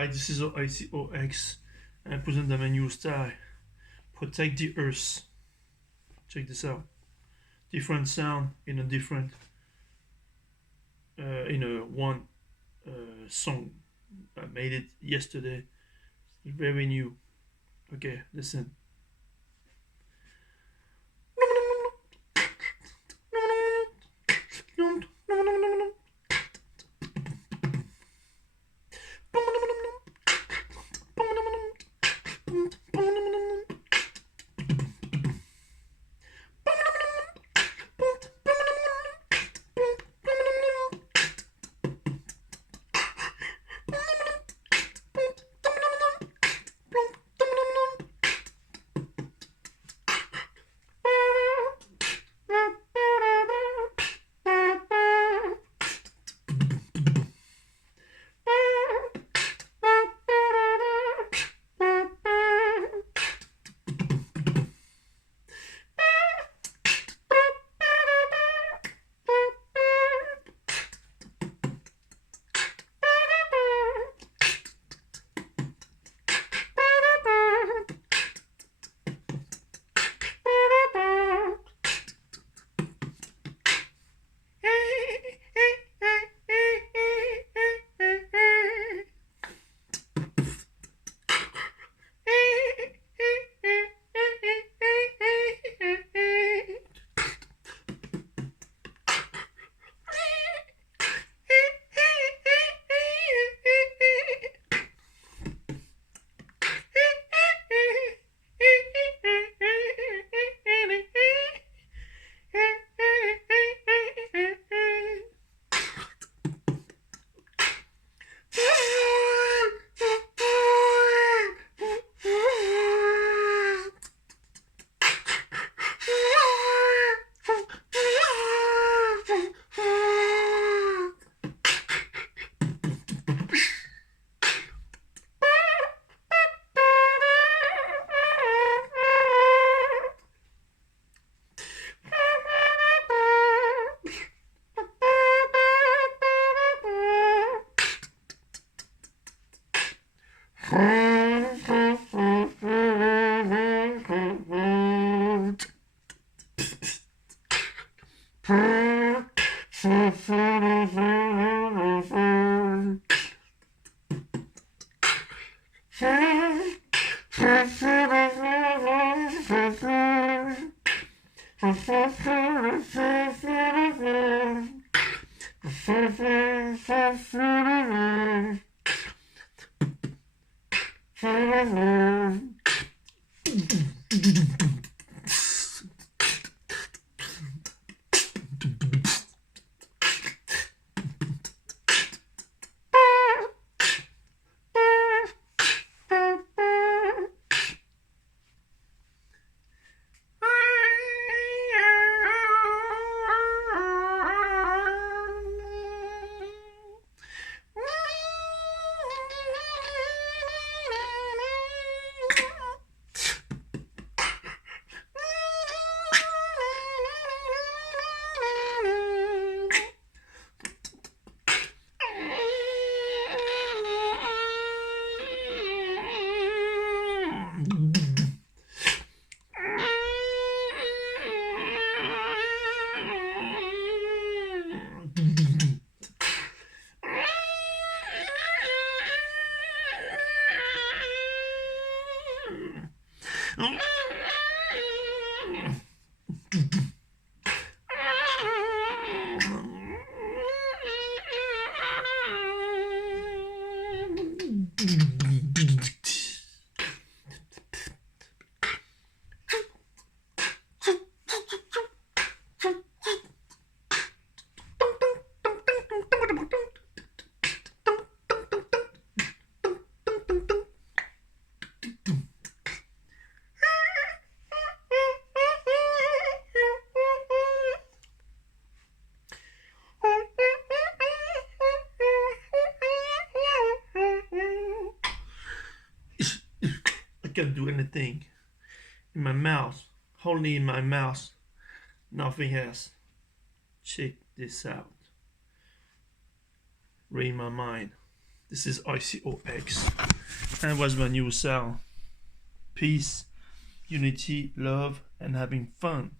Hi, this is RICO X, and I present the menu style. Protect the Earth. Check this out. Different sound in a different, in a one song. I made it yesterday. It's very new. Okay, listen. Can't do anything in my mouth, only in my mouth, nothing else. Check this out. Read my mind. This is RICO X. And what's my new sound? Peace, unity, love, and having fun.